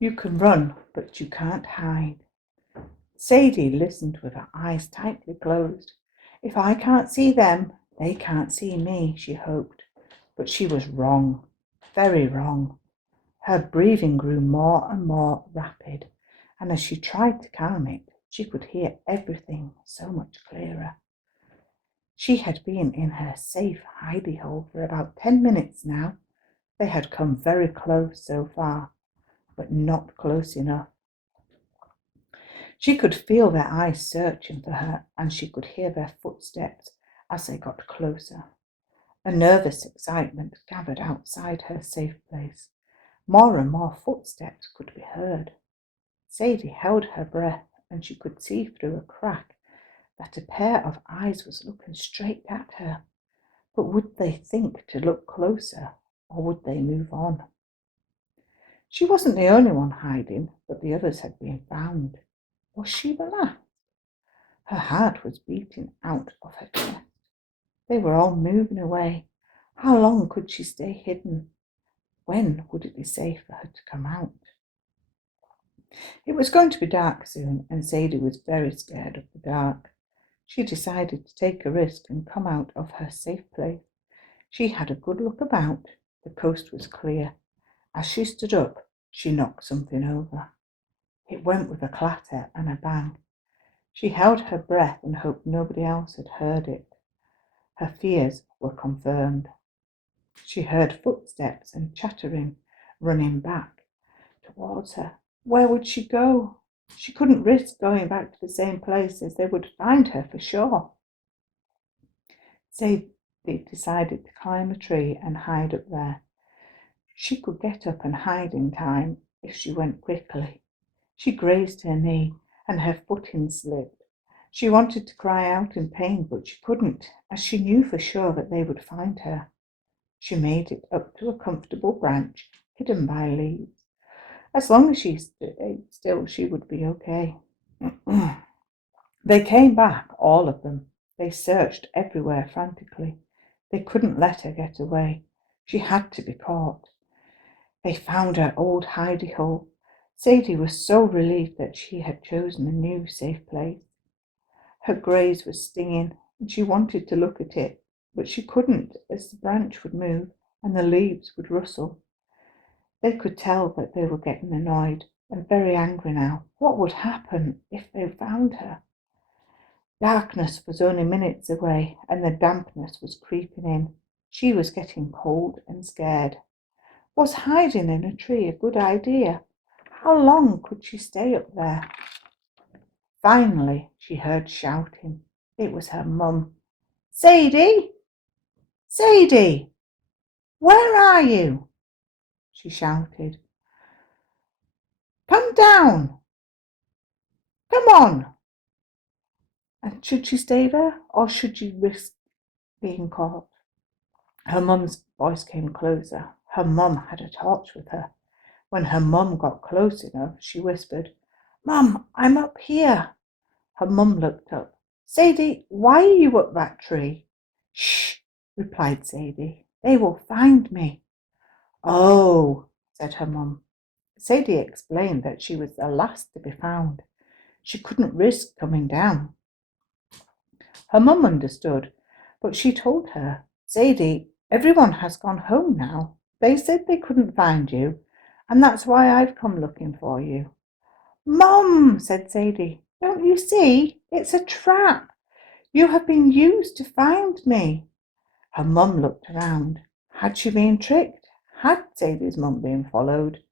You can run, but you can't hide. Sadie listened with her eyes tightly closed. If I can't see them, they can't see me, she hoped. But she was wrong, very wrong. Her breathing grew more and more rapid, and as she tried to calm it, she could hear everything so much clearer. She had been in her safe hidey hole for about 10 minutes now. They had come very close so far, but not close enough. She could feel their eyes searching for her, and she could hear their footsteps as they got closer. A nervous excitement gathered outside her safe place. More and more footsteps could be heard. Sadie held her breath, and she could see through a crack that a pair of eyes was looking straight at her. But would they think to look closer, or would they move on? She wasn't the only one hiding, but the others had been found. Was she the last? Her heart was beating out of her chest. They were all moving away. How long could she stay hidden? When would it be safe for her to come out? It was going to be dark soon, and Sadie was very scared of the dark. She decided to take a risk and come out of her safe place. She had a good look about. The coast was clear. As she stood up, she knocked something over. It went with a clatter and a bang. She held her breath and hoped nobody else had heard it. Her fears were confirmed. She heard footsteps and chattering running back towards her. Where would she go? She couldn't risk going back to the same place, as they would find her for sure. Sadie decided to climb a tree and hide up there. She could get up and hide in time if she went quickly. She grazed her knee and her footing slipped. She wanted to cry out in pain, but she couldn't, as she knew for sure that they would find her. She made it up to a comfortable branch hidden by leaves. As long as she stayed still, she would be okay. They came back, all of them. They searched everywhere frantically. They couldn't let her get away. She had to be caught. They found her old hidey hole. Sadie was so relieved that she had chosen a new safe place. Her graze was stinging, and she wanted to look at it, but she couldn't, as the branch would move and the leaves would rustle. They could tell that they were getting annoyed and very angry now. What would happen if they found her? Darkness was only minutes away, and the dampness was creeping in. She was getting cold and scared. Was hiding in a tree a good idea? How long could she stay up there? Finally, she heard shouting. It was her mum. Sadie! Sadie! Where are you? She shouted. Come down! Come on! And should she stay there, or should she risk being caught? Her mum's voice came closer. Her mum had a torch with her. When her mum got close enough, she whispered, Mum, I'm up here. Her mum looked up. Sadie, why are you up that tree? Shh, replied Sadie. They will find me. Oh, said her mum. Sadie explained that she was the last to be found. She couldn't risk coming down. Her mum understood, but she told her, Sadie, everyone has gone home now. They said they couldn't find you, and that's why I've come looking for you. Mum, said Sadie, don't you see? It's a trap. You have been used to find me. Her mum looked around. Had she been tricked? Had Sadie's mum been followed?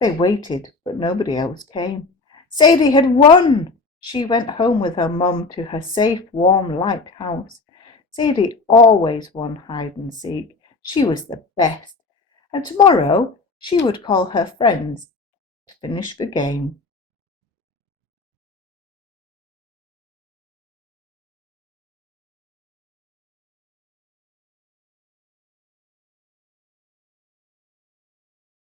They waited, but nobody else came. Sadie had won! She went home with her mum to her safe, warm, light house. Sadie always won hide and seek. She was the best. And tomorrow she would call her friends to finish the game.